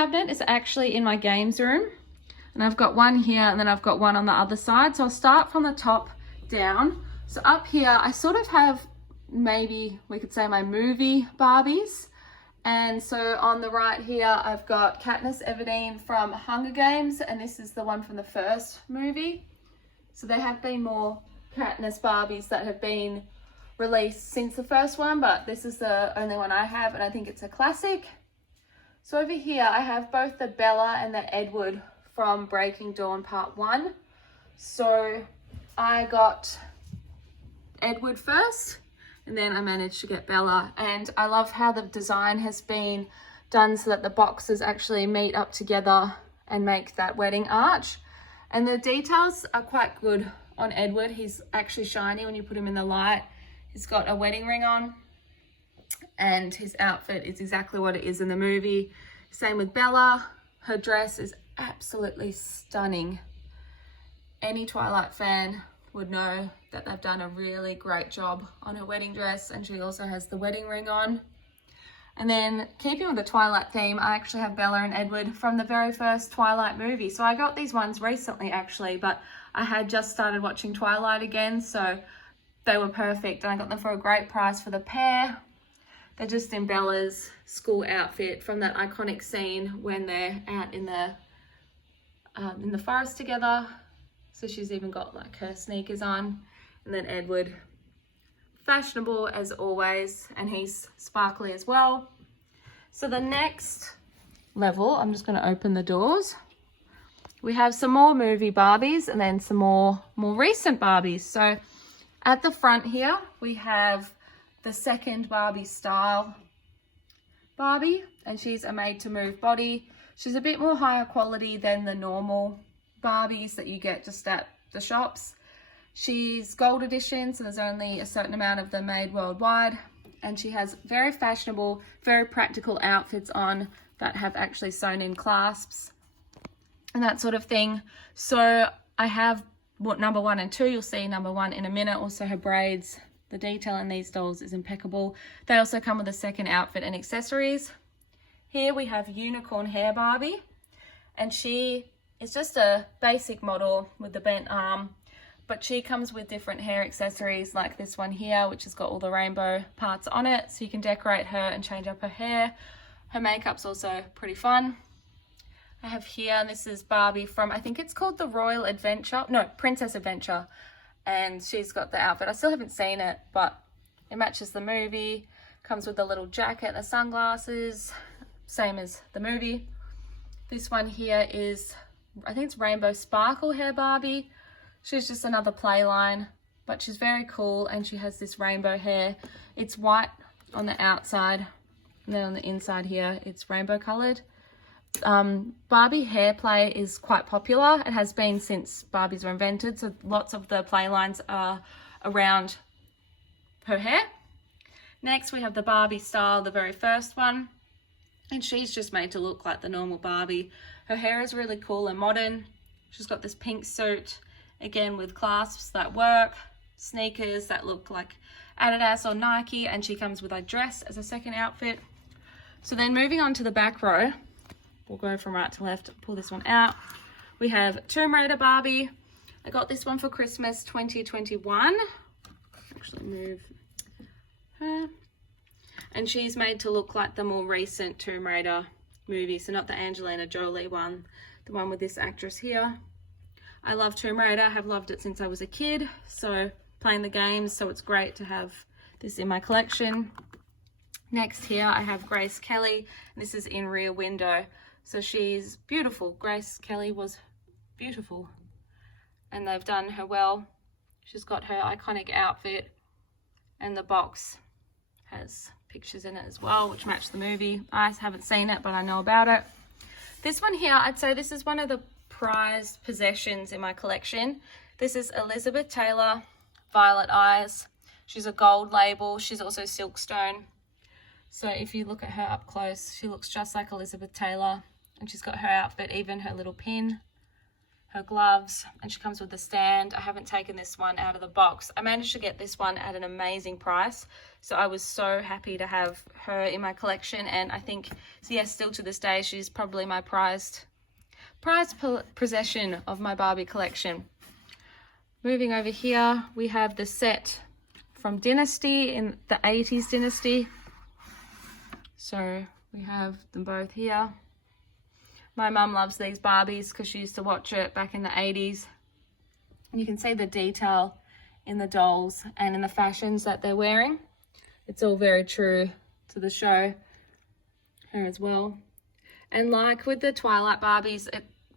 cabinet is actually in my games room, and I've got one here and then I've got one on the other side. So I'll start from the top down. So up here I sort of have, maybe we could say, my movie Barbies. And so on the right here I've got Katniss Everdeen from Hunger Games, and this is the one from the first movie. So there have been more Katniss Barbies that have been released since the first one, but this is the only one I have, and I think it's a classic. So over here I have both the Bella and the Edward from Breaking Dawn Part 1. So I got Edward first, and then I managed to get Bella. And I love how the design has been done so that the boxes actually meet up together and make that wedding arch. And the details are quite good on Edward. He's actually shiny when you put him in the light. He's got a wedding ring on, and his outfit is exactly what it is in the movie. Same with Bella. Her dress is absolutely stunning. Any Twilight fan would know that they've done a really great job on her wedding dress, and she also has the wedding ring on. And then, keeping with the Twilight theme, I actually have Bella and Edward from the very first Twilight movie. So I got these ones recently actually, but I had just started watching Twilight again, so they were perfect, and I got them for a great price for the pair. They're just in Bella's school outfit from that iconic scene when they're out in the forest together. So she's even got like her sneakers on. And then Edward, fashionable as always, and he's sparkly as well. So the next level, I'm just going to open the doors. We have some more movie Barbies and then some more recent Barbies. So at the front here, we have the second Barbie style Barbie, and she's a made-to-move body. She's a bit more higher quality than the normal Barbies that you get just at the shops. She's gold edition, so there's only a certain amount of them made worldwide, and she has very fashionable, very practical outfits on that have actually sewn in clasps and that sort of thing. So I have number 1 and 2. You'll see number 1 in a minute. Also her braids, the detail in these dolls is impeccable. They also come with a second outfit and accessories. Here we have Unicorn Hair Barbie, and she is just a basic model with the bent arm, but she comes with different hair accessories like this one here, which has got all the rainbow parts on it, so you can decorate her and change up her hair. Her makeup's also pretty fun. I have here, and this is Barbie from, I think it's called the Royal Adventure, no, Princess Adventure, and she's got the outfit. I still haven't seen it, but it matches the movie. Comes with the little jacket, the sunglasses, same as the movie. This one here is, I think it's Rainbow Sparkle Hair Barbie. She's just another play line, but she's very cool, and she has this rainbow hair. It's white on the outside, and then on the inside here it's rainbow colored. Barbie hair play is quite popular. It has been since Barbies were invented, so lots of the play lines are around her hair. Next we have the Barbie style, the very first one, and she's just made to look like the normal Barbie. Her hair is really cool and modern. She's got this pink suit, again with clasps that work, sneakers that look like Adidas or Nike, and she comes with a dress as a second outfit. So then moving on to the back row, we'll go from right to left, pull this one out. We have Tomb Raider Barbie. I got this one for Christmas 2021. Actually move her. And she's made to look like the more recent Tomb Raider movie, so not the Angelina Jolie one, the one with this actress here. I love Tomb Raider, I have loved it since I was a kid, so playing the games, so it's great to have this in my collection. Next here I have Grace Kelly, and this is in Rear Window. So she's beautiful. Grace Kelly was beautiful, and they've done her well. She's got her iconic outfit, and the box has pictures in it as well, which match the movie. I haven't seen it, but I know about it. This one here, I'd say this is one of the prized possessions in my collection. This is Elizabeth Taylor, Violet Eyes. She's a gold label. She's also Silkstone. So if you look at her up close, she looks just like Elizabeth Taylor, and she's got her outfit, even her little pin her gloves, and she comes with a stand. I haven't taken this one out of the box. I managed to get this one at an amazing price, so I was so happy to have her in my collection, and I think, so yes, still to this day, she's probably my prized possession of my Barbie collection. Moving over here, we have the set from Dynasty, in the 80s Dynasty. So we have them both here. My mum loves these Barbies because she used to watch it back in the 80s. And you can see the detail in the dolls and in the fashions that they're wearing. It's all very true to the show. Her as well. And like with the Twilight Barbies,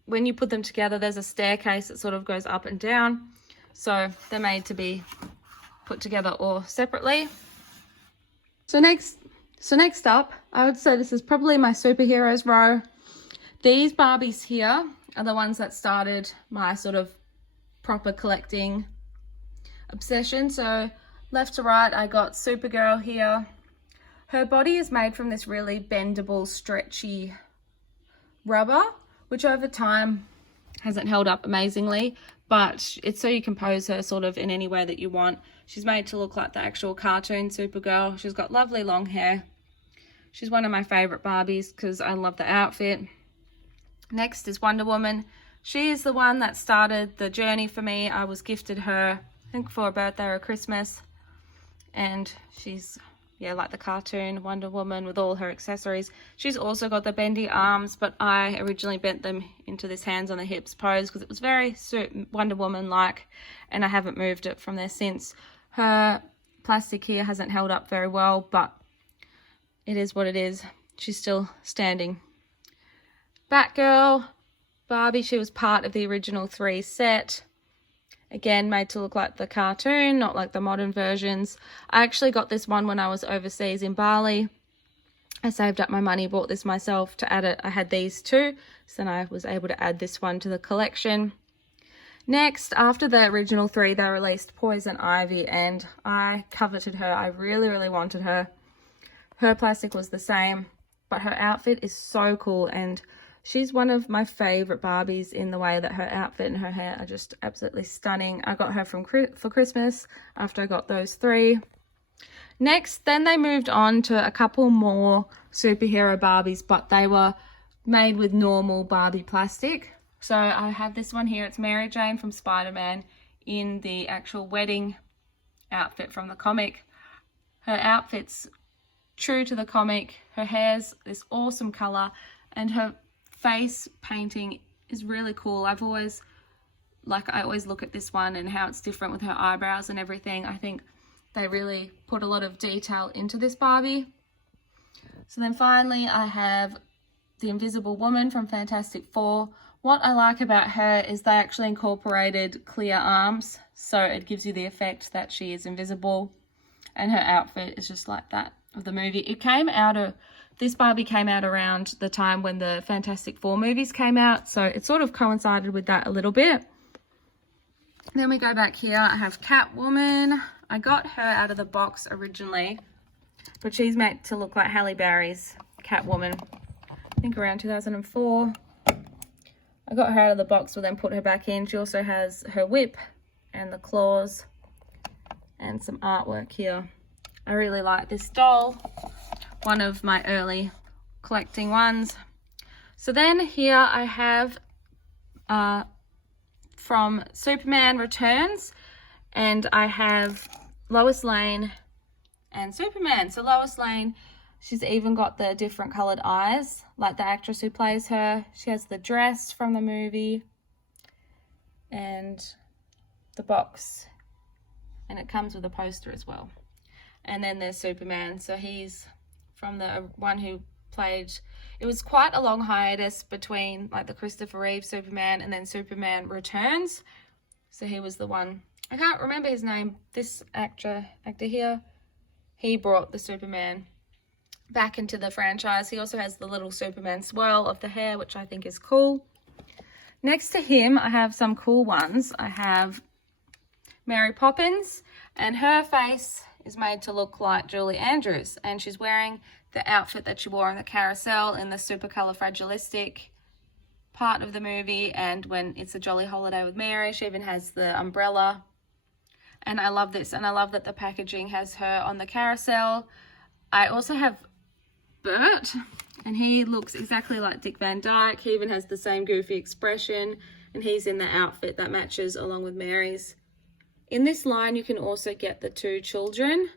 when you put them together, there's a staircase that sort of goes up and down. So they're made to be put together or separately. So next up, I would say this is probably my superheroes row. These Barbies here are the ones that started my sort of proper collecting obsession. So left to right, I got Supergirl here. Her body is made from this really bendable, stretchy rubber, which over time hasn't held up amazingly, but it's so you can pose her sort of in any way that you want. She's made to look like the actual cartoon Supergirl. She's got lovely long hair. She's one of my favorite Barbies because I love the outfit. Next is Wonder Woman. She is the one that started the journey for me. I was gifted her, I think for a birthday or a Christmas, and she's, yeah, like the cartoon Wonder Woman with all her accessories. She's also got the bendy arms, but I originally bent them into this hands on the hips pose because it was very Wonder Woman-like, and I haven't moved it from there since. Her plastic here hasn't held up very well, but it is what it is. She's still standing. Batgirl, Barbie, she was part of the original 3 set. Again, made to look like the cartoon, not like the modern versions. I actually got this one when I was overseas in Bali. I saved up my money, bought this myself to add it. I had these two, so then I was able to add this one to the collection. Next, after the original 3, they released Poison Ivy, and I coveted her. I really, really wanted her. Her plastic was the same, but her outfit is so cool, and she's one of my favorite Barbies in the way that her outfit and her hair are just absolutely stunning. I got her for Christmas after I got those 3. Next, then they moved on to a couple more superhero Barbies, but they were made with normal Barbie plastic. So I have this one here. It's Mary Jane from Spider-Man in the actual wedding outfit from the comic. Her outfit's true to the comic. Her hair's this awesome color, and her face painting is really cool. I always look at this one and how it's different with her eyebrows and everything. I think they really put a lot of detail into this Barbie. So then finally I have the Invisible Woman from Fantastic Four. What I like about her is they actually incorporated clear arms, so it gives you the effect that she is invisible, and her outfit is just like that of the movie. This Barbie came out around the time when the Fantastic Four movies came out, so it sort of coincided with that a little bit. Then we go back here. I have Catwoman. I got her out of the box originally, but she's made to look like Halle Berry's Catwoman, I think around 2004. I got her out of the box, but then put her back in. She also has her whip and the claws and some artwork here. I really like this doll. One of my early collecting ones. So then here I have from Superman Returns, and I have Lois Lane and Superman. So Lois Lane, she's even got the different colored eyes, like the actress who plays her. She has the dress from the movie and the box, and it comes with a poster as well. And then there's Superman. So he's from the one who played, it was quite a long hiatus between like the Christopher Reeve Superman and then Superman Returns. So he was the one, I can't remember his name, this actor here, he brought the Superman back into the franchise. He also has the little Superman swirl of the hair, which I think is cool. Next to him, I have some cool ones. I have Mary Poppins, and her face is made to look like Julie Andrews, and she's wearing the outfit that she wore in the carousel in the Supercalifragilistic part of the movie and when it's a jolly holiday with Mary. She even has the umbrella. And I love this, and I love that the packaging has her on the carousel. I also have Bert, and he looks exactly like Dick Van Dyke. He even has the same goofy expression, and he's in the outfit that matches along with Mary's. In this line, you can also get the two children,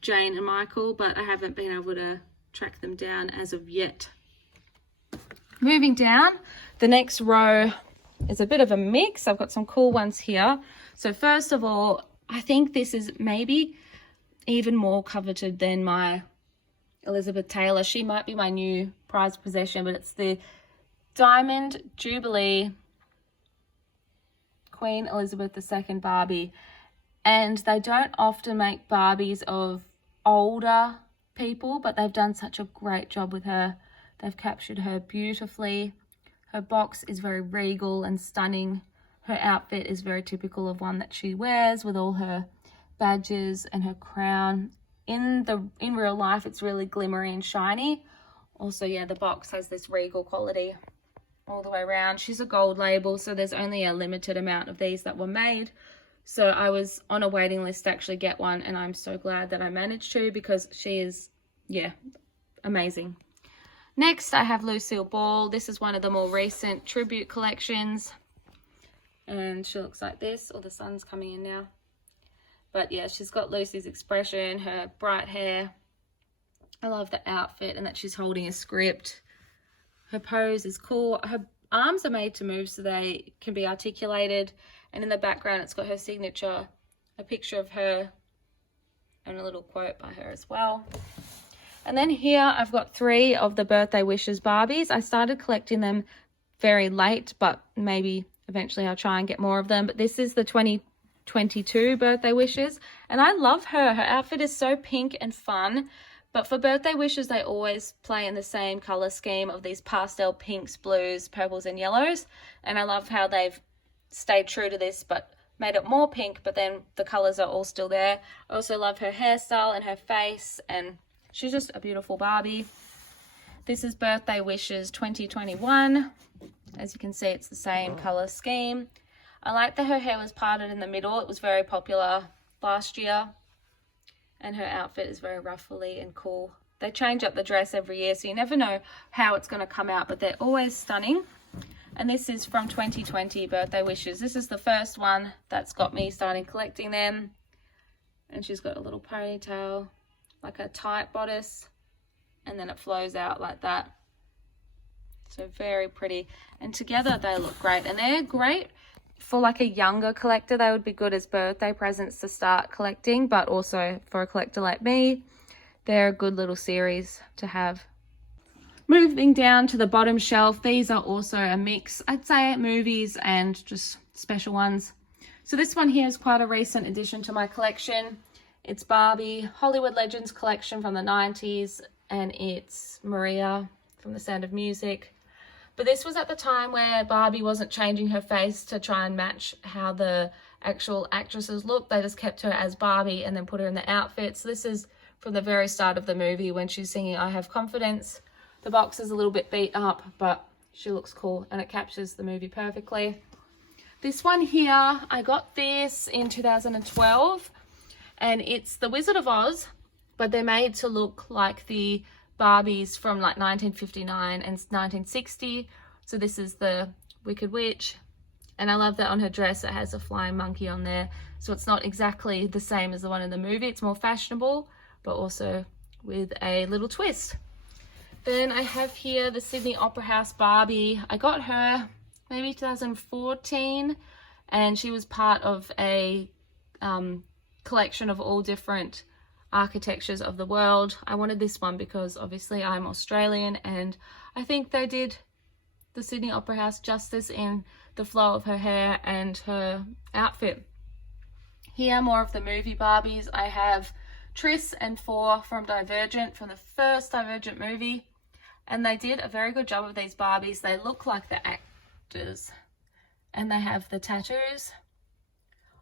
Jane and Michael, but I haven't been able to track them down as of yet. Moving down, the next row is a bit of a mix. I've got some cool ones here. So first of all, I think this is maybe even more coveted than my Elizabeth Taylor. She might be my new prized possession, but it's the Diamond Jubilee Queen Elizabeth II Barbie. And they don't often make Barbies of older people, but they've done such a great job with her. They've captured her beautifully. Her box is very regal and stunning. Her outfit is very typical of one that she wears with all her badges and her crown. In real life, it's really glimmery and shiny. Also, yeah, the box has this regal quality all the way around. She's a gold label, so there's only a limited amount of these that were made. So I was on a waiting list to actually get one, and I'm so glad that I managed to, because she is, yeah, amazing. Next, I have Lucille Ball. This is one of the more recent tribute collections. And she looks like this. Oh, the sun's coming in now. But yeah, she's got Lucy's expression, her bright hair. I love the outfit and that she's holding a script. Her pose is cool. Her arms are made to move so they can be articulated. And in the background, it's got her signature, a picture of her, and a little quote by her as well. And then here I've got 3 of the Birthday Wishes Barbies. I started collecting them very late, but maybe eventually I'll try and get more of them. But this is the 2022 Birthday Wishes, and I love her. Her outfit is so pink and fun. But for Birthday Wishes, they always play in the same color scheme of these pastel pinks, blues, purples, and yellows. And I love how they've stayed true to this, but made it more pink, but then the colors are all still there. I also love her hairstyle and her face, and she's just a beautiful Barbie. This is Birthday Wishes 2021. As you can see, it's the same color scheme. I like that her hair was parted in the middle. It was very popular last year. And her outfit is very ruffly and cool. They change up the dress every year, so you never know how it's going to come out, but they're always stunning. And this is from 2020 Birthday Wishes. This is the first one that's got me starting collecting them. And she's got a little ponytail, like a tight bodice, and then it flows out like that. So very pretty. And together they look great. And they're great for like a younger collector. They would be good as birthday presents to start collecting, but also for a collector like me, they're a good little series to have. Moving down to the bottom shelf, these are also a mix, I'd say, movies and just special ones. So this one here is quite a recent addition to my collection. It's Barbie Hollywood Legends collection from the 90s, and it's Maria from The Sound of Music. But this was at the time where Barbie wasn't changing her face to try and match how the actual actresses looked. They just kept her as Barbie and then put her in the outfit. So this is from the very start of the movie when she's singing I Have Confidence. The box is a little bit beat up, but she looks cool and it captures the movie perfectly. This one here, I got this in 2012, and it's the Wizard of Oz, but they're made to look like the Barbies from like 1959 and 1960. So this is the Wicked Witch, and I love that on her dress it has a flying monkey on there. So it's not exactly the same as the one in the movie. It's more fashionable, but also with a little twist. Then I have here the Sydney Opera House Barbie. I got her maybe 2014, and she was part of a collection of all different architectures of the world. I wanted this one because obviously I'm Australian, and I think they did the Sydney Opera House justice in the flow of her hair and her outfit. Here, more of the movie Barbies. I have Tris and 4 from Divergent, from the first Divergent movie. And they did a very good job of these Barbies. They look like the actors. And they have the tattoos.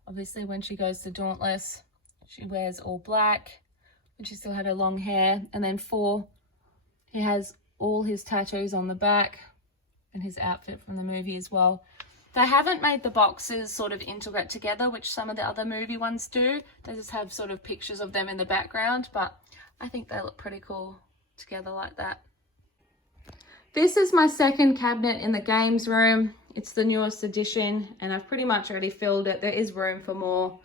Obviously, when she goes to Dauntless, she wears all black. When she still had her long hair. And then 4, he has all his tattoos on the back. and his outfit from the movie as well. They haven't made the boxes sort of integrate together, which some of the other movie ones do. They just have sort of pictures of them in the background, but I think they look pretty cool together like that. This is my second cabinet in the games room. It's the newest edition, and I've pretty much already filled it. There is room for more,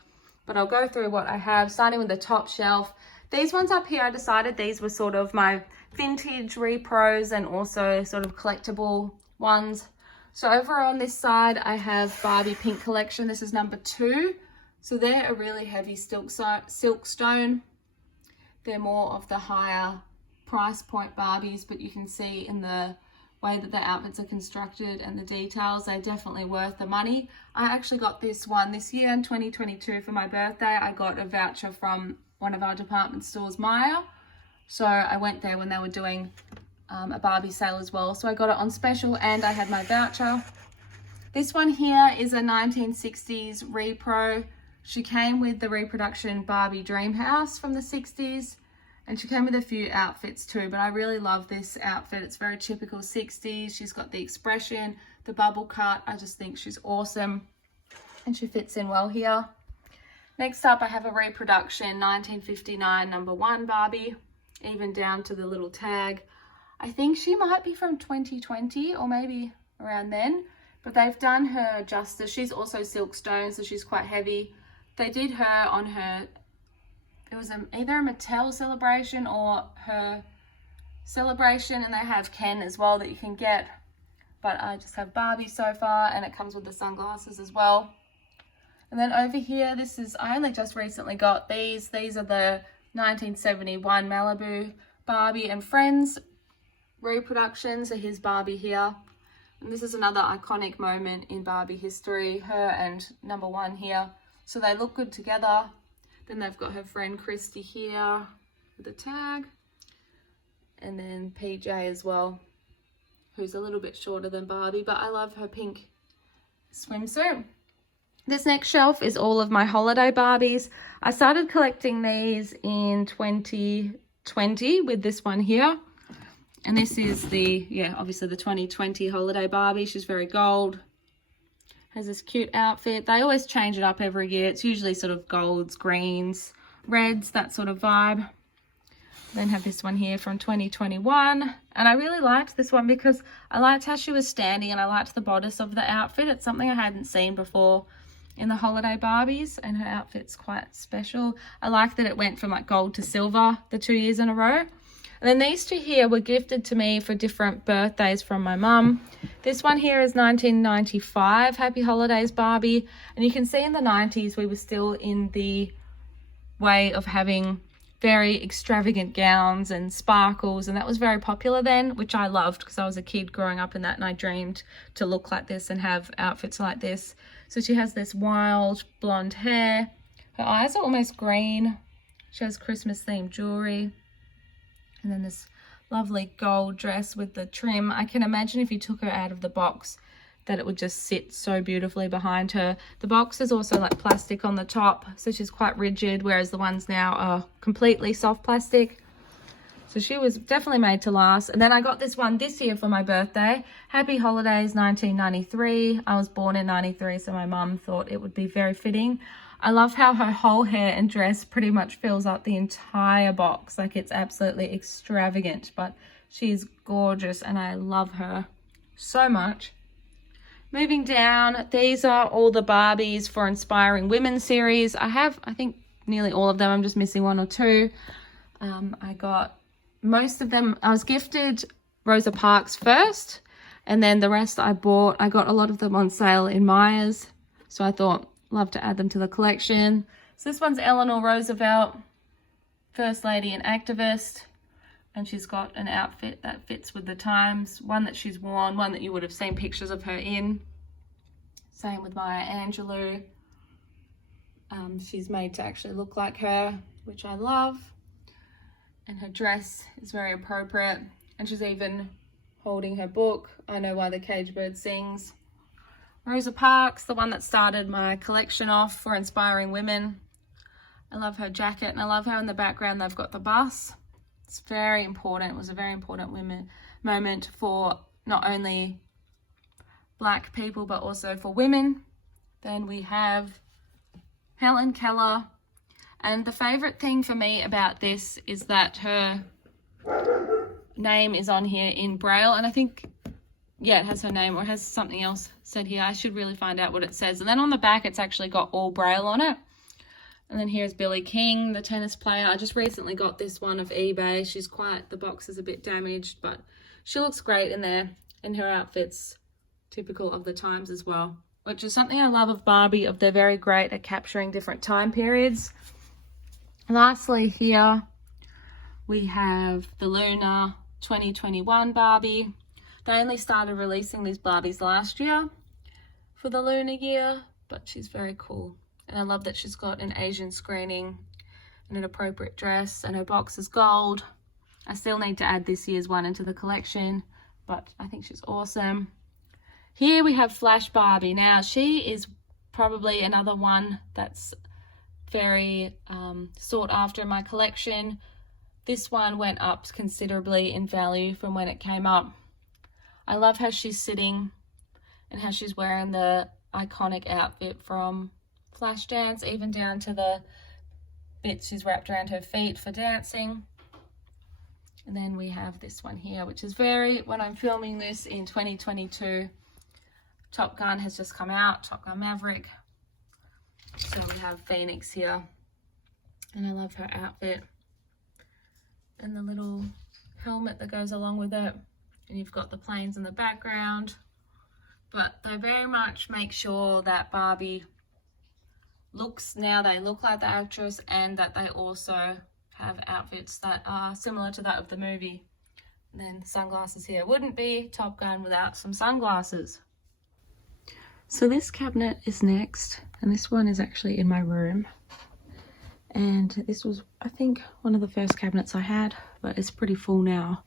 but I'll go through what I have, starting with the top shelf. These ones up here, I decided these were sort of my vintage repros and also sort of collectible ones. So over on this side, I have Barbie Pink Collection. This is number 2. So they're a really heavy silk stone. They're more of the higher price point Barbies, but you can see in the way that the outfits are constructed and the details, they're definitely worth the money. I actually got this one this year in 2022 for my birthday. I got a voucher from one of our department stores, Maya. So I went there when they were doing a Barbie sale as well. So I got it on special and I had my voucher. This one here is a 1960s repro. She came with the reproduction Barbie Dream House from the 60s. And she came with a few outfits too, but I really love this outfit. It's very typical 60s. She's got the expression, the bubble cut. I just think she's awesome. And she fits in well here. Next up, I have a reproduction 1959 number 1 Barbie, even down to the little tag. I think she might be from 2020 or maybe around then, but they've done her justice. She's also silk stone, so she's quite heavy. They did her on her, it was either a Mattel celebration or her celebration, and they have Ken as well that you can get. But I just have Barbie so far, and it comes with the sunglasses as well. And then over here, I only just recently got these. These are the 1971 Malibu Barbie and Friends reproductions. So here's Barbie here. And this is another iconic moment in Barbie history, her and number 1 here. So they look good together. Then they've got her friend Christy here with the tag. And then PJ as well, who's a little bit shorter than Barbie, but I love her pink swimsuit. This next shelf is all of my holiday Barbies. I started collecting these in 2020 with this one here. And this is obviously the 2020 holiday Barbie. She's very gold. Has this cute outfit. They always change it up every year. It's usually sort of golds, greens, reds, that sort of vibe. Then have this one here from 2021. And I really liked this one because I liked how she was standing and I liked the bodice of the outfit. It's something I hadn't seen before in the holiday Barbies, and her outfit's quite special. I like that it went from like gold to silver the 2 years in a row. And then these two here were gifted to me for different birthdays from my mum. This one here is 1995 Happy Holidays Barbie. And you can see in the 90s we were still in the way of having very extravagant gowns and sparkles, and that was very popular then, which I loved because I was a kid growing up in that and I dreamed to look like this and have outfits like this. So she has this wild blonde hair. Her eyes are almost green. She has Christmas themed jewelry. And then this lovely gold dress with the trim. I can imagine if you took her out of the box that it would just sit so beautifully behind her. The box is also like plastic on the top, so she's quite rigid, whereas the ones now are completely soft plastic. So she was definitely made to last. And then I got this one this year for my birthday. Happy Holidays 1993. I was born in 93, so my mum thought it would be very fitting. I love how her whole hair and dress pretty much fills up the entire box. Like, it's absolutely extravagant, but she's gorgeous and I love her so much. Moving down, these are all the Barbies for Inspiring Women series. I have, I think, nearly all of them. I'm just missing 1 or 2. I got most of them. I was gifted Rosa Parks first, and then the rest I bought. I got a lot of them on sale in Myers, so I thought, love to add them to the collection. So this one's Eleanor Roosevelt, First Lady and Activist. And she's got an outfit that fits with the times. One that she's worn, one that you would have seen pictures of her in. Same with Maya Angelou. She's made to actually look like her, which I love. And her dress is very appropriate. And she's even holding her book, I Know Why the Caged Bird Sings. Rosa Parks, the one that started my collection off for Inspiring Women. I love her jacket, and I love how in the background they've got the bus. It's very important. It was a very important moment for not only black people, but also for women. Then we have Helen Keller. And the favorite thing for me about this is that her name is on here in Braille. And I think, yeah, it has her name, or it has something else said here. I should really find out what it says. And then on the back, it's actually got all Braille on it. And then here's Billie King, the tennis player. I just recently got this one off eBay. She's the box is a bit damaged, but she looks great in there. And her outfit's typical of the times as well, which is something I love of Barbie, of they're very great at capturing different time periods. Lastly here, we have the Lunar 2021 Barbie. They only started releasing these Barbies last year for the lunar year, but she's very cool. And I love that she's got an Asian screening and an appropriate dress, and her box is gold. I still need to add this year's one into the collection, but I think she's awesome. Here we have Flash Barbie. Now, she is probably another one that's very sought after in my collection. This one went up considerably in value from when it came up. I love how she's sitting and how she's wearing the iconic outfit from Flashdance, even down to the bits she's wrapped around her feet for dancing. And then we have this one here, which is when I'm filming this in 2022, Top Gun has just come out, Top Gun Maverick. So we have Phoenix here, and I love her outfit and the little helmet that goes along with it. And you've got the planes in the background, but they very much make sure that Barbie they look like the actress, and that they also have outfits that are similar to that of the movie. And then sunglasses here. Wouldn't be Top Gun without some sunglasses. So this cabinet is next, and this one is actually in my room. And this was, I think, one of the first cabinets I had, but it's pretty full now.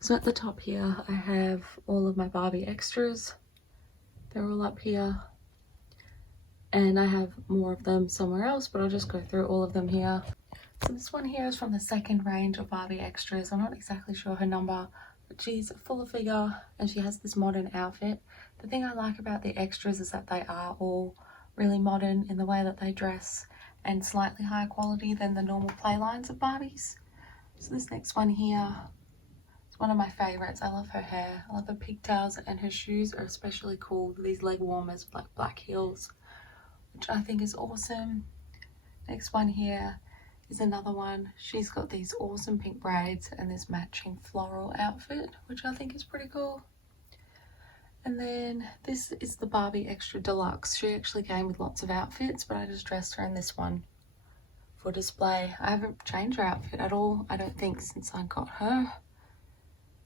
So at the top here, I have all of my Barbie extras. They're all up here. And I have more of them somewhere else, but I'll just go through all of them here. So this one here is from the second range of Barbie extras. I'm not exactly sure her number, but she's a fuller figure and she has this modern outfit. The thing I like about the extras is that they are all really modern in the way that they dress, and slightly higher quality than the normal play lines of Barbies. So this next one here is one of my favorites. I love her hair, I love her pigtails, and her shoes are especially cool. These leg warmers with like black heels, which I think is awesome. Next one here is another one. She's got these awesome pink braids and this matching floral outfit, which I think is pretty cool. And then this is the Barbie Extra Deluxe. She actually came with lots of outfits, but I just dressed her in this one for display. I haven't changed her outfit at all, I don't think, since I got her.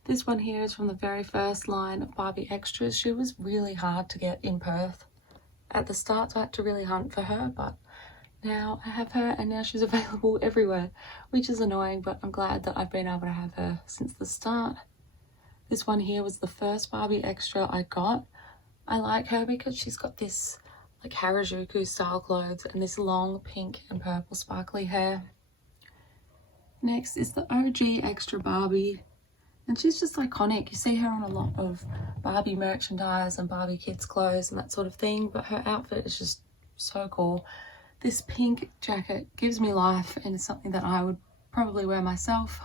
This one here is from the very first line of Barbie Extras. She was really hard to get in Perth at the start, so I had to really hunt for her, but now I have her, and now she's available everywhere, which is annoying, but I'm glad that I've been able to have her since the start. This one here was the first Barbie extra I got. I like her because she's got this like Harajuku style clothes and this long pink and purple sparkly hair. Next is the OG Extra Barbie, and she's just iconic. You see her on a lot of Barbie merchandise and Barbie kids clothes and that sort of thing, but her outfit is just so cool. This pink jacket gives me life and is something that I would probably wear myself.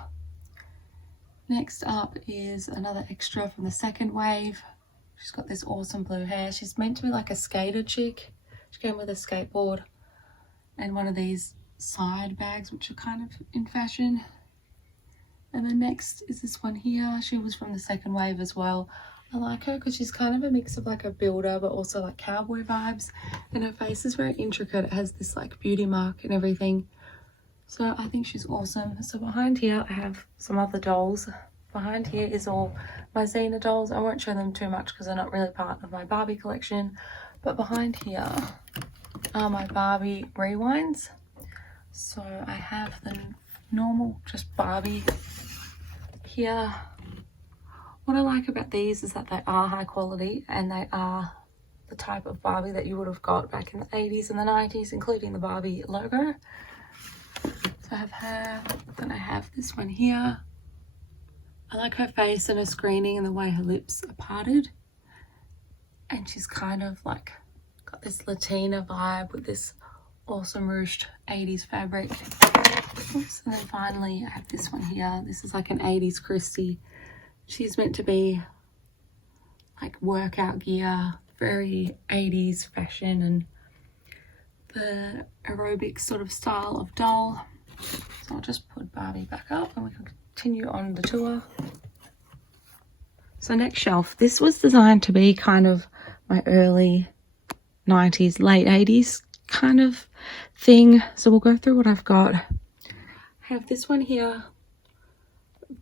Next up is another extra from the second wave. She's got this awesome blue hair. She's meant to be like a skater chick. She came with a skateboard and one of these side bags, which are kind of in fashion. And then next is this one here. She was from the second wave as well. I like her because she's kind of a mix of like a builder but also like cowboy vibes, and her face is very intricate. It has this like beauty mark and everything, so I think she's awesome. So behind here I have some other dolls. Behind here is all my Xena dolls. I won't show them too much because they're not really part of my Barbie collection, but behind here are my Barbie rewinds. So I have the normal just Barbie here. What I like about these is that they are high quality and they are the type of Barbie that you would have got back in the 80s and the 90s, including the Barbie logo. So I have her, then I have this one here. I like her face and her screening and the way her lips are parted. And she's kind of like got this Latina vibe with this awesome ruched 80s fabric. Oops. And then finally I have this one here. This is like an 80s Christie. She's meant to be like workout gear, very 80s fashion and the aerobic sort of style of doll. So I'll just put Barbie back up and we can continue on the tour. So next shelf, this was designed to be kind of my early 90s, late 80s kind of thing. So we'll go through what I've got. I have this one here.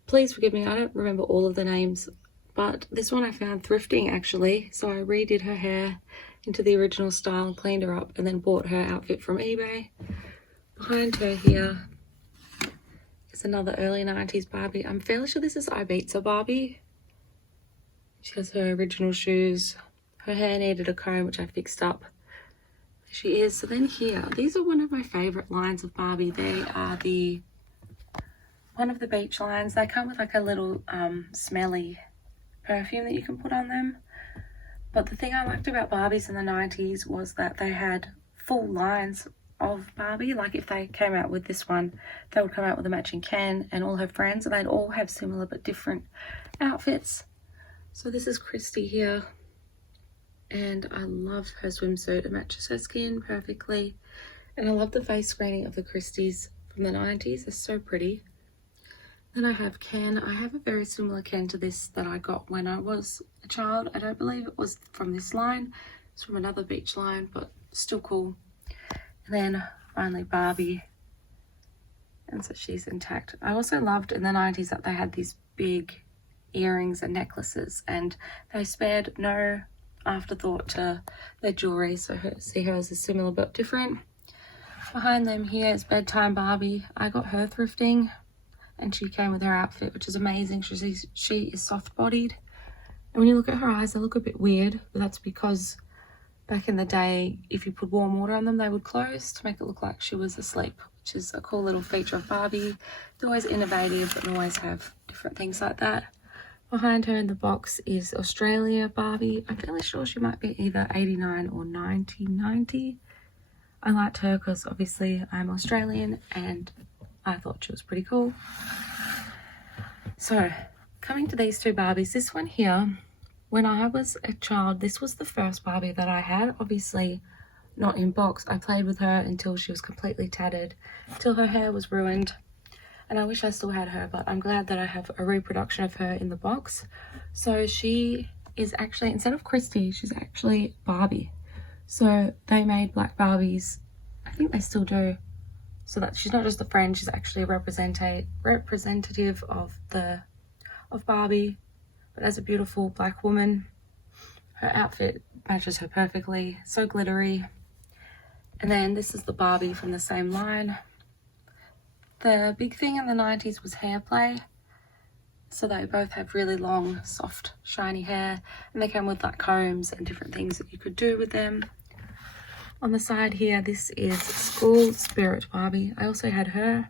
Please forgive me, I don't remember all of the names, but this one I found thrifting actually. So I redid her hair into the original style and cleaned her up and then bought her outfit from eBay. Behind her here is another early 90s Barbie. I'm fairly sure this is Ibiza Barbie. She has her original shoes. Her hair needed a comb, which I fixed up. There she is. So then here, these are one of my favorite lines of Barbie. They are one of the beach lines. They come with like a little smelly perfume that you can put on them. But the thing I liked about Barbies in the 90s was that they had full lines of Barbie. Like if they came out with this one, they would come out with a matching Ken and all her friends, and they'd all have similar but different outfits. So this is Christy here, and I love her swimsuit. It matches her skin perfectly, and I love the face screening of the Christies from the 90s. They're so pretty. Then I have Ken. I have a very similar Ken to this that I got when I was a child. I don't believe it was from this line. It's from another beach line, but still cool. And then finally Barbie. And so she's intact. I also loved in the 90s that they had these big earrings and necklaces, and they spared no afterthought to their jewelry. So see hers is similar but different. Behind them here is Bedtime Barbie. I got her thrifting, and she came with her outfit, which is amazing. She is soft-bodied, and when you look at her eyes, they look a bit weird, but that's because back in the day, if you put warm water on them, they would close to make it look like she was asleep, which is a cool little feature of Barbie. They're always innovative and always have different things like that. Behind her in the box is Australia Barbie. I'm fairly sure she might be either 89 or 1990. I liked her because obviously I'm Australian and I thought she was pretty cool. So coming to these two Barbies, this one here, when I was a child, this was the first Barbie that I had. Obviously not in box. I played with her until she was completely tattered, till her hair was ruined. And I wish I still had her, but I'm glad that I have a reproduction of her in the box. So she is actually, instead of Christy, she's actually Barbie. So they made black Barbies. I think they still do. So that she's not just a friend, she's actually a representative of Barbie, but as a beautiful black woman. Her outfit matches her perfectly, so glittery. And then this is the Barbie from the same line. The big thing in the 90s was hair play. So they both have really long, soft, shiny hair, and they came with like combs and different things that you could do with them. On the side here, this is School Spirit Barbie. I also had her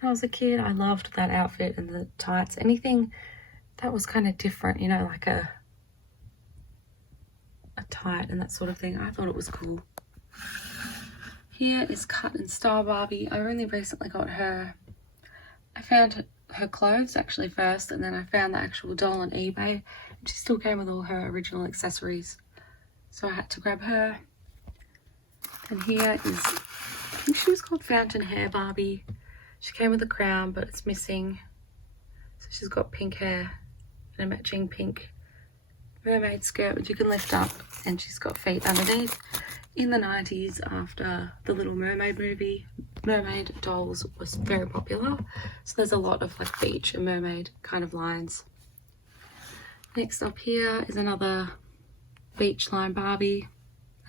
when I was a kid. I loved that outfit and the tights. Anything that was kind of different, you know, like a tight and that sort of thing. I thought it was cool. Here is Cut and Style Barbie. I only recently got her. I found her clothes actually first, and then I found the actual doll on eBay. And she still came with all her original accessories. So I had to grab her. And here is, I think she was called Fountain Hair Barbie. She came with a crown, but it's missing. So she's got pink hair and a matching pink mermaid skirt, which you can lift up, and she's got feet underneath. In the 90s, after the Little Mermaid movie, mermaid dolls was very popular. So there's a lot of like beach and mermaid kind of lines. Next up here is another beach line Barbie.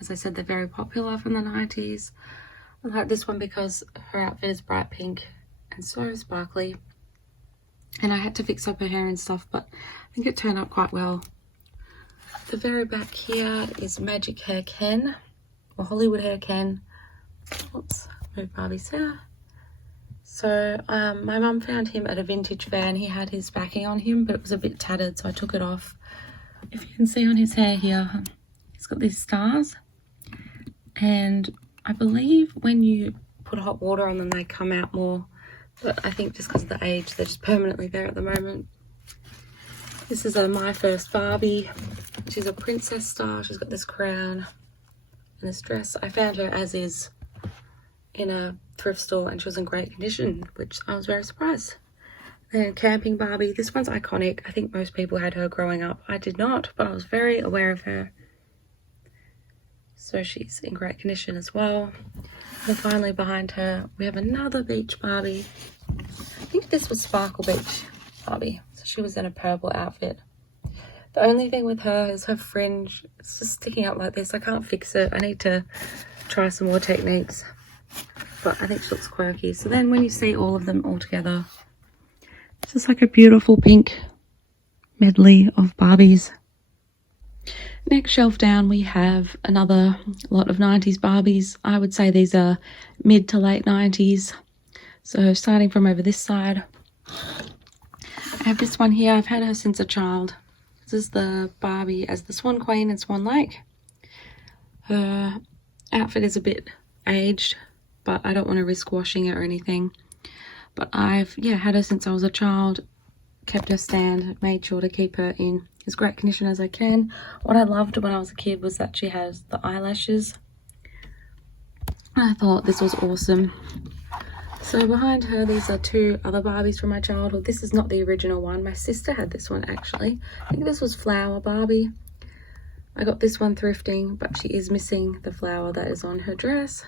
As I said, they're very popular from the 90s. I like this one because her outfit is bright pink and so sparkly. And I had to fix up her hair and stuff, but I think it turned out quite well. The very back here is Magic Hair Ken, or Hollywood Hair Ken. Oops, move Barbie's hair. So my mum found him at a vintage fair and he had his backing on him, but it was a bit tattered, so I took it off. if you can see on his hair here, he's got these stars, and I believe when you put hot water on them they come out more, but I think just because of the age they're just permanently there at the moment. This is my first Barbie. She's a princess star. She's got this crown and this dress. I found her as is in a thrift store and she was in great condition, which I was very surprised. Then camping Barbie. This one's iconic. I think most people had her growing up. I did not, but I was very aware of her. So she's in great condition as well. And finally behind her we have another beach Barbie. I think this was Sparkle Beach Barbie. So she was in a purple outfit. The only thing with her is her fringe. It's just sticking up like this. I can't fix it. I need to try some more techniques. But I think she looks quirky. So then when you see all of them all together, it's just like a beautiful pink medley of Barbies. Next shelf down we have another lot of 90s Barbies. I would say these are mid to late 90s. So starting from over this side, I have this one here. I've had her since a child. This is the Barbie as the Swan Queen in Swan Lake. Her outfit is a bit aged, but I don't want to risk washing it or anything. But I've had her since I was a child, kept her stand, made sure to keep her in as great condition as I can. What I loved when I was a kid was that she has the eyelashes. I thought this was awesome. So behind her, these are two other Barbies from my childhood. This is not the original one. My sister had this one actually. I think this was Flower Barbie. I got this one thrifting, but she is missing the flower that is on her dress.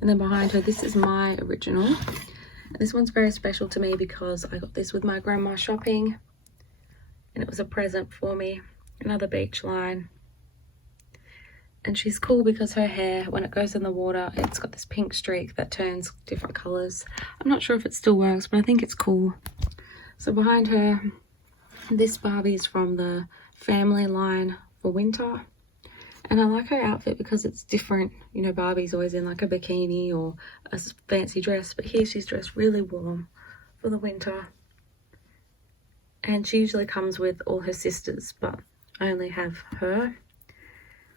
And then behind her, this is my original. And this one's very special to me because I got this with my grandma shopping. And it was a present for me. Another beach line. And she's cool because her hair, when it goes in the water, it's got this pink streak that turns different colours. I'm not sure if it still works, but I think it's cool. So behind her, this Barbie is from the family line for winter. And I like her outfit because it's different. You know, Barbie's always in like a bikini or a fancy dress, but here she's dressed really warm for the winter. And she usually comes with all her sisters, but I only have her.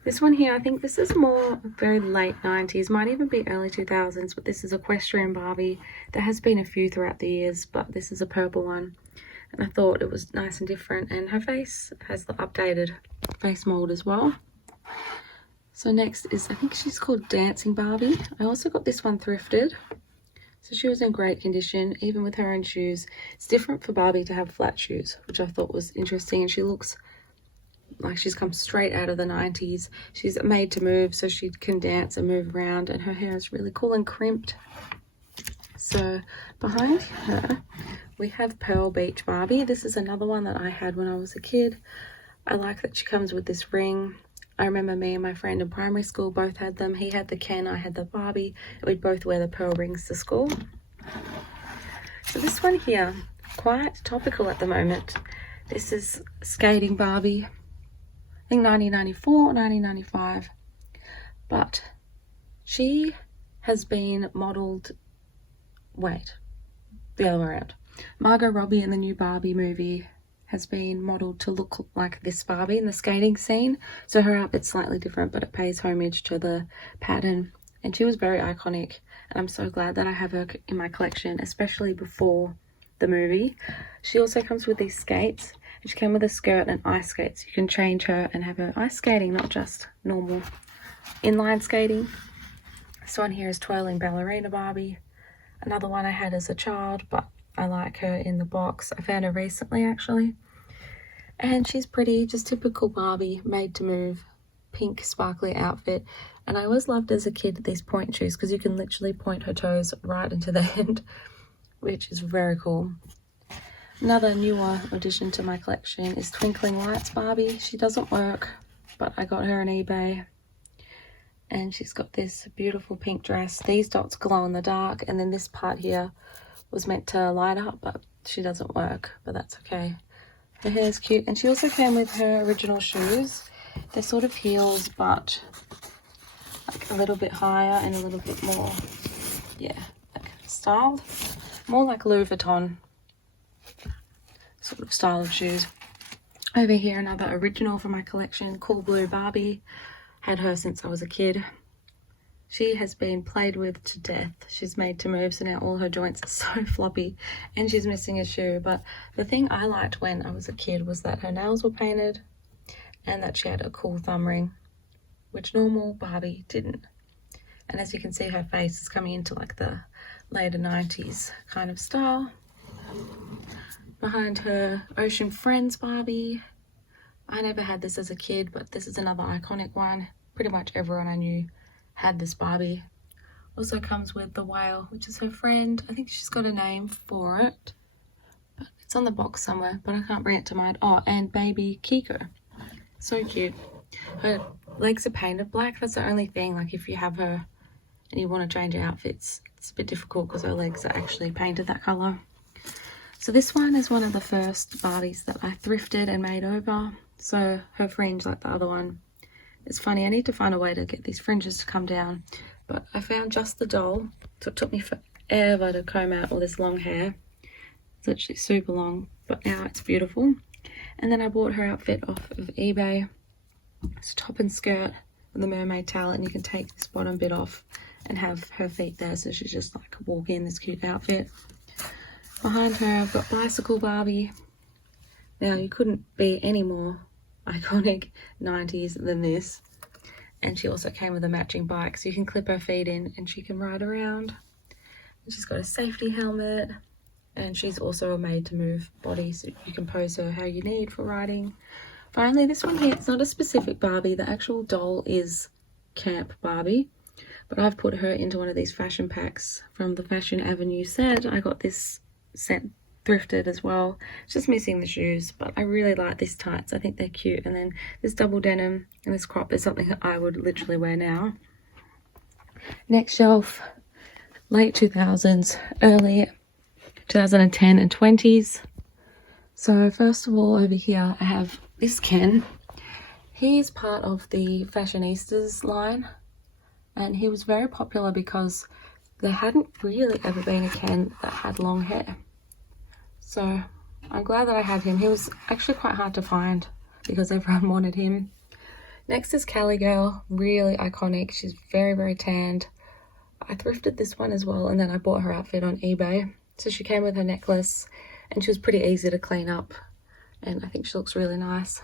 This one here, I think this is more very late 90s, might even be early 2000s, but this is Equestrian Barbie. There has been a few throughout the years, but this is a purple one. And I thought it was nice and different. And her face has the updated face mold as well. So next is, I think she's called Dancing Barbie. I also got this one thrifted. So she was in great condition, even with her own shoes. It's different for Barbie to have flat shoes, which I thought was interesting. And she looks like she's come straight out of the 90s. She's made to move so she can dance and move around, and her hair is really cool and crimped. So behind her we have Pearl Beach Barbie. This is another one that I had when I was a kid. I like that she comes with this ring. I remember me and my friend in primary school both had them. He had the Ken, I had the Barbie. We'd both wear the pearl rings to school. So this one here, quite topical at the moment. This is Skating Barbie. I think 1994, 1995, but she has been modelled, the other way around. Margot Robbie in the new Barbie movie has been modelled to look like this Barbie in the skating scene. So her outfit's slightly different, but it pays homage to the pattern. And she was very iconic, and I'm so glad that I have her in my collection, especially before the movie. She also comes with these skates. She came with a skirt and ice skates. You can change her and have her ice skating, not just normal inline skating. This one here is Twirling Ballerina Barbie. Another one I had as a child, but I like her in the box. I found her recently actually. And she's pretty, just typical Barbie, made to move, pink sparkly outfit. And I always loved as a kid these point shoes because you can literally point her toes right into the end, which is very cool. Another newer addition to my collection is Twinkling Lights Barbie. She doesn't work, but I got her on eBay. And she's got this beautiful pink dress. These dots glow in the dark, and then this part here was meant to light up, but she doesn't work, but that's okay. Her hair is cute, and she also came with her original shoes. They're sort of heels, but like a little bit higher and a little bit more, like styled. More like Louis Vuitton sort of style of shoes. Over here, another original from my collection, Cool Blue Barbie. Had her since I was a kid. She has been played with to death. She's made to move, so now all her joints are so floppy, and she's missing a shoe. But the thing I liked when I was a kid was that her nails were painted and that she had a cool thumb ring, which normal Barbie didn't. And as you can see, her face is coming into like the later 90s kind of style. Behind her, Ocean Friends Barbie. I never had this as a kid, but this is another iconic one. Pretty much everyone I knew had this Barbie. Also comes with the whale, which is her friend. I think she's got a name for it, but it's on the box somewhere, but I can't bring it to mind. Oh, and baby Kiko. So cute. Her legs are painted black. That's the only thing. Like if you have her and you want to change your outfits, it's a bit difficult because her legs are actually painted that color. So this one is one of the first Barbies that I thrifted and made over. So her fringe, like the other one, it's funny. I need to find a way to get these fringes to come down, but I found just the doll, so it took me forever to comb out all this long hair. It's actually super long, but now it's beautiful. And then I bought her outfit off of eBay. It's a top and skirt with a mermaid towel, and you can take this bottom bit off and have her feet there, so she's just like walking in this cute outfit. Behind her, I've got Bicycle Barbie. Now, you couldn't be any more iconic 90s than this. And she also came with a matching bike, so you can clip her feet in and she can ride around. And she's got a safety helmet, and she's also a made to move body, so you can pose her how you need for riding. Finally, this one here, it's not a specific Barbie. The actual doll is Camp Barbie, but I've put her into one of these fashion packs from the Fashion Avenue set. I got this set thrifted as well. It's just missing the shoes, but I really like these tights. I think they're cute. And then this double denim and this crop is something that I would literally wear now. Next shelf, late 2000s, early 2010 and 20s. So first of all, over here I have this Ken. He's part of the Fashionistas line, and he was very popular because there hadn't really ever been a Ken that had long hair. So I'm glad that I had him. He was actually quite hard to find because everyone wanted him. Next is Cali Girl, really iconic. She's very, very tanned. I thrifted this one as well, and then I bought her outfit on eBay. So she came with her necklace, and she was pretty easy to clean up, and I think she looks really nice.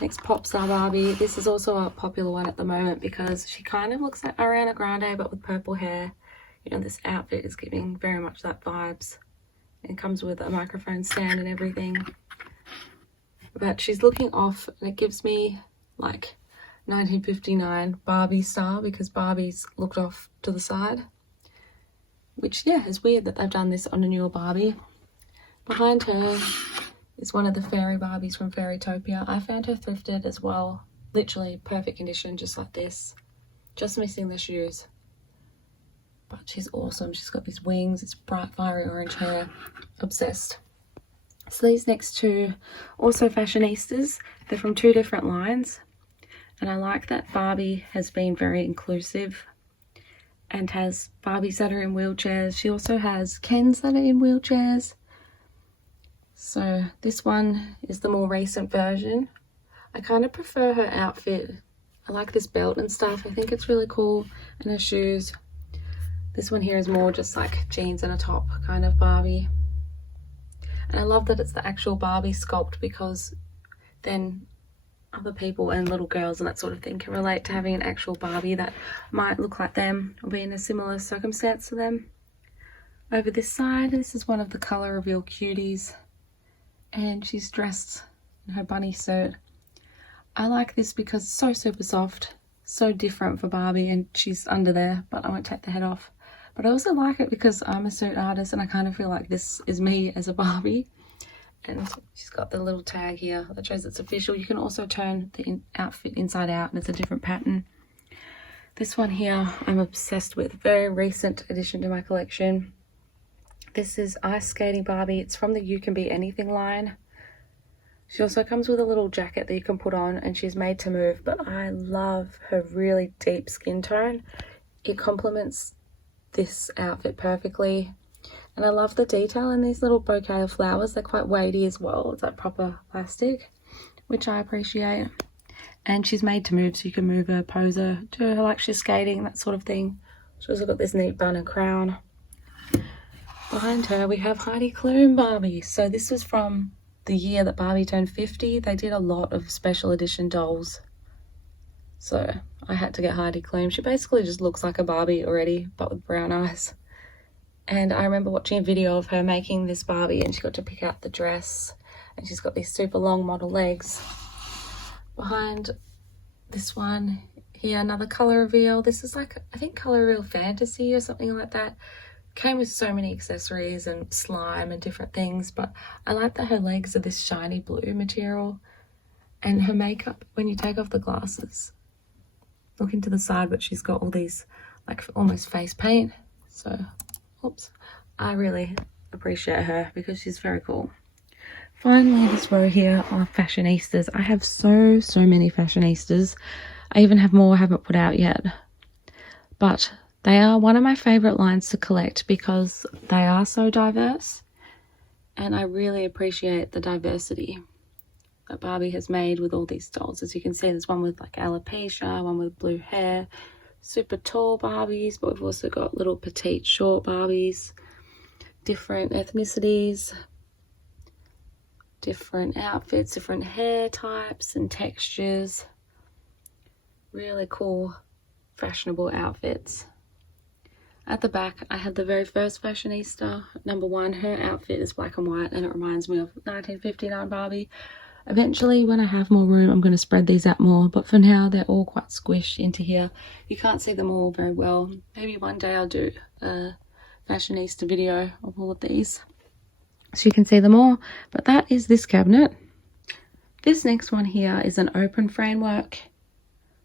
Next, Pop Star Barbie. This is also a popular one at the moment because she kind of looks like Ariana Grande but with purple hair. You know, this outfit is giving very much that vibes. It comes with a microphone stand and everything. But she's looking off, and it gives me like 1959 Barbie style because Barbie's looked off to the side. Which, yeah, is weird that they've done this on a newer Barbie. Behind her is one of the fairy Barbies from Fairytopia. I found her thrifted as well. Literally perfect condition, just like this. Just missing the shoes. But she's awesome. She's got these wings. It's bright, fiery orange hair. Obsessed. So these next two, also Fashionistas. They're from two different lines. And I like that Barbie has been very inclusive and has Barbies that are in wheelchairs. She also has Kens that are in wheelchairs. So this one is the more recent version. I kind of prefer her outfit. I like this belt and stuff. I think it's really cool. And her shoes. This one here is more just like jeans and a top kind of Barbie. And I love that it's the actual Barbie sculpt because then other people and little girls and that sort of thing can relate to having an actual Barbie that might look like them or be in a similar circumstance to them. Over this side, this is one of the colour reveal cuties, and she's dressed in her bunny suit. I like this because it's so super soft, so different for Barbie, and she's under there, but I won't take the head off. But I also like it because I'm a suit artist and I kind of feel like this is me as a Barbie. And she's got the little tag here that shows it's official. You can also turn the outfit inside out and it's a different pattern. This one here I'm obsessed with. Very recent addition to my collection. This is Ice Skating Barbie. It's from the You Can Be Anything line. She also comes with a little jacket that you can put on, and she's made to move, but I love her really deep skin tone. It complements this outfit perfectly. And I love the detail in these little bouquet of flowers. They're quite weighty as well. It's like proper plastic. which I appreciate. And she's made to move, so you can move her, pose her, do her like she's skating, that sort of thing. She's also got this neat bun and crown. Behind her we have Heidi Klum Barbie. So this was from the year that Barbie turned 50. They did a lot of special edition dolls, so I had to get Heidi Klum. She basically just looks like a Barbie already, but with brown eyes. And I remember watching a video of her making this Barbie, and she got to pick out the dress, and she's got these super long model legs. Behind this one here, another color reveal. This is like, I think color reveal fantasy or something like that. Came with so many accessories and slime and different things, but I like that her legs are this shiny blue material, and her makeup, when you take off the glasses, looking to the side, but she's got all these like almost face paint. So oops, I really appreciate her because she's very cool. Finally, this row here are Fashionistas. I have so many Fashionistas. I even have more I haven't put out yet, but they are one of my favorite lines to collect because they are so diverse, and I really appreciate the diversity that Barbie has made with all these dolls. As you can see, there's one with like alopecia, one with blue hair, super tall Barbies, but we've also got little petite short Barbies, different ethnicities, different outfits, different hair types and textures. Really cool, fashionable outfits. At the back, I had the very first Fashionista, number 1. Her outfit is black and white, and it reminds me of 1959 Barbie. Eventually, when I have more room, I'm going to spread these out more, but for now, they're all quite squished into here. You can't see them all very well. Maybe one day I'll do a Fashionista video of all of these, so you can see them all. But that is this cabinet. This next one here is an open framework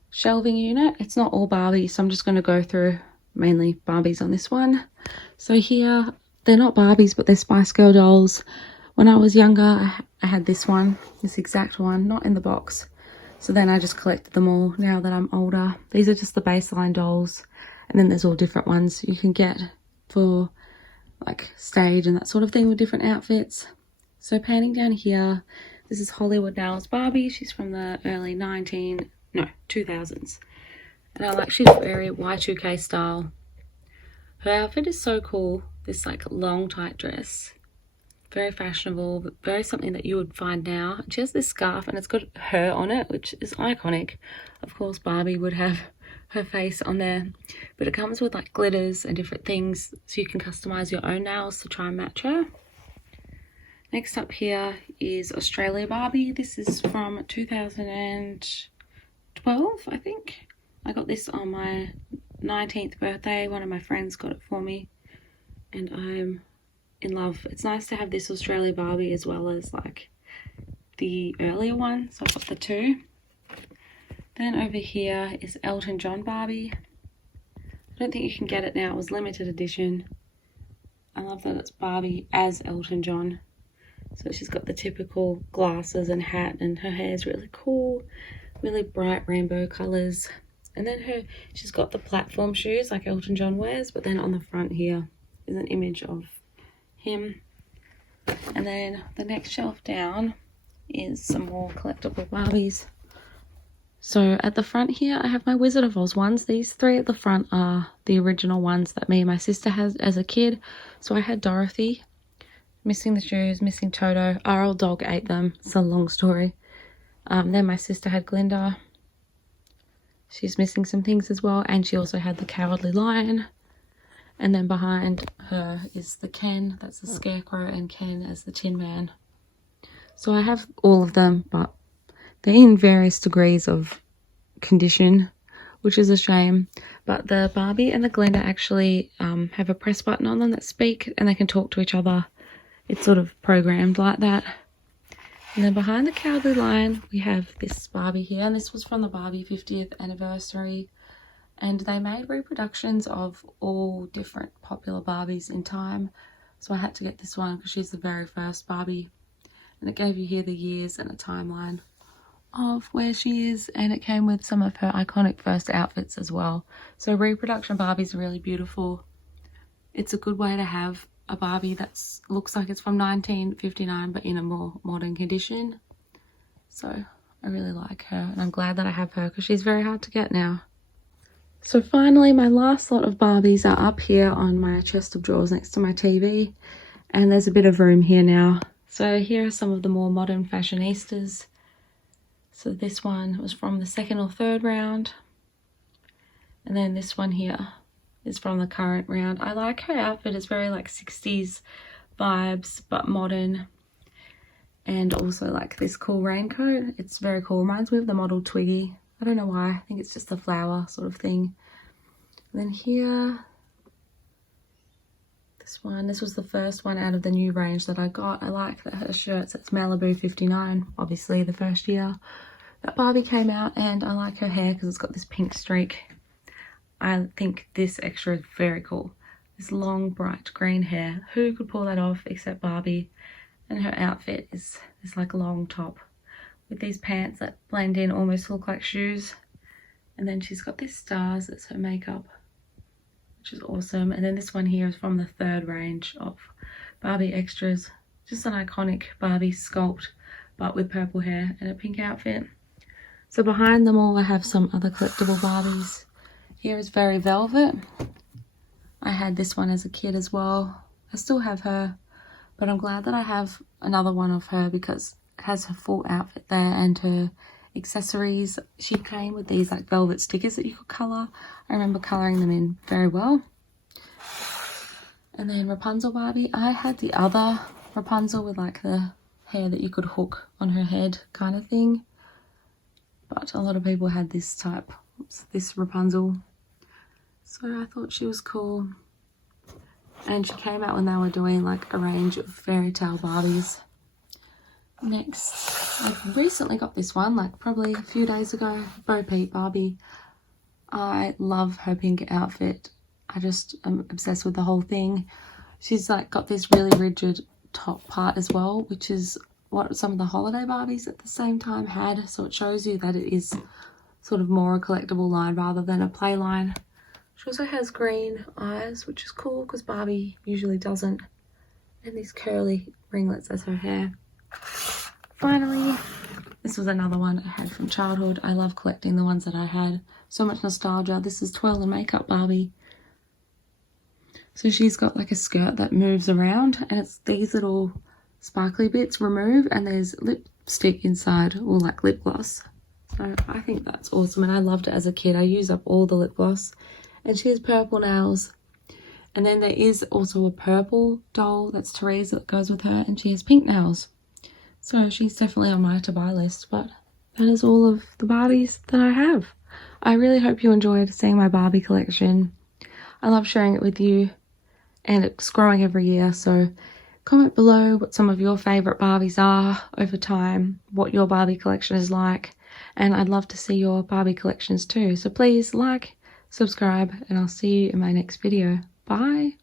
shelving unit. It's not all Barbie, so I'm just going to go through mainly Barbies on this one. So here, they're not Barbies, but they're Spice Girl dolls. When I was younger, I had this one, this exact one, not in the box. So then I just collected them all now that I'm older. These are just the baseline dolls, and then there's all different ones you can get for like stage and that sort of thing with different outfits. So panning down here, this is Hollywood Now's Barbie. She's from the early 2000s. And she's very Y2K style. Her outfit is so cool. This like long tight dress. Very fashionable, but very something that you would find now. She has this scarf and it's got her on it, which is iconic. Of course, Barbie would have her face on there. But it comes with like glitters and different things, so you can customize your own nails to try and match her. Next up here is Australia Barbie. This is from 2012, I think. I got this on my 19th birthday. One of my friends got it for me, and I'm in love. It's nice to have this Australia Barbie as well as like the earlier one, so I've got the two. Then over here is Elton John Barbie. I don't think you can get it now. It was limited edition. I love that it's Barbie as Elton John. So she's got the typical glasses and hat, and her hair is really cool, really bright rainbow colors. And then she's got the platform shoes like Elton John wears, but then on the front here is an image of him. And then the next shelf down is some more collectible Barbies. So at the front here, I have my Wizard of Oz ones. These 3 at the front are the original ones that me and my sister had as a kid. So I had Dorothy, missing the shoes, missing Toto. Our old dog ate them. It's a long story. Then my sister had Glinda. She's missing some things as well, and she also had the Cowardly Lion. And then behind her is the Ken, that's the Scarecrow, and Ken as the Tin Man. So I have all of them, but they're in various degrees of condition, which is a shame. But the Barbie and the Glinda actually have a press button on them that speak, and they can talk to each other. It's sort of programmed like that. And then behind the Cowardly Lion, we have this Barbie here, and this was from the Barbie 50th anniversary. And they made reproductions of all different popular Barbies in time. So I had to get this one because she's the very first Barbie. And it gave you here the years and a timeline of where she is. And it came with some of her iconic first outfits as well. So reproduction Barbies are really beautiful. It's a good way to have a Barbie that looks like it's from 1959 but in a more modern condition. So I really like her, and I'm glad that I have her because she's very hard to get now. So finally, my last lot of Barbies are up here on my chest of drawers next to my TV, and there's a bit of room here now. So here are some of the more modern Fashionistas. So this one was from the 2nd or 3rd round, and then this one here is from the current round. I like her outfit. It's very like 60s vibes, but modern. And also like this cool raincoat. It's very cool. Reminds me of the model Twiggy. I don't know why. I think it's just a flower sort of thing. And then here, this one. This was the first one out of the new range that I got. I like that her shirt says Malibu 59. Obviously the first year that Barbie came out. And I like her hair because it's got this pink streak. I think this extra is very cool. This long bright green hair. Who could pull that off except Barbie? And her outfit is this like long top with these pants that blend in, almost look like shoes. And then she's got these stars, that's her makeup, which is awesome. And then this one here is from the 3rd range of Barbie extras. Just an iconic Barbie sculpt, but with purple hair and a pink outfit. So behind them all I have some other collectible Barbies. Here is Very Velvet. I had this one as a kid as well. I still have her. But I'm glad that I have another one of her because it has her full outfit there and her accessories. She came with these like velvet stickers that you could colour. I remember colouring them in very well. And then Rapunzel Barbie. I had the other Rapunzel with like the hair that you could hook on her head kind of thing. But a lot of people had this type, this Rapunzel. So I thought she was cool. And she came out when they were doing like a range of fairy tale Barbies. Next, I recently got this one, like probably a few days ago, Bo Peep Barbie. I love her pink outfit. I just am obsessed with the whole thing. She's like got this really rigid top part as well, which is what some of the holiday Barbies at the same time had. So it shows you that it is sort of more a collectible line rather than a play line. She also has green eyes, which is cool because Barbie usually doesn't. And these curly ringlets as her hair. Finally, this was another one I had from childhood. I love collecting the ones that I had. So much nostalgia. This is Twirl and Makeup Barbie. So she's got like a skirt that moves around and it's these little sparkly bits remove and there's lipstick inside or like lip gloss. So I think that's awesome and I loved it as a kid. I use up all the lip gloss. And she has purple nails. And then there is also a purple doll, that's Therese, that goes with her, and she has pink nails. So she's definitely on my to-buy list, but that is all of the Barbies that I have. I really hope you enjoyed seeing my Barbie collection. I love sharing it with you, and it's growing every year, so comment below what some of your favourite Barbies are over time, what your Barbie collection is like, and I'd love to see your Barbie collections too. So please like, subscribe, and I'll see you in my next video. Bye!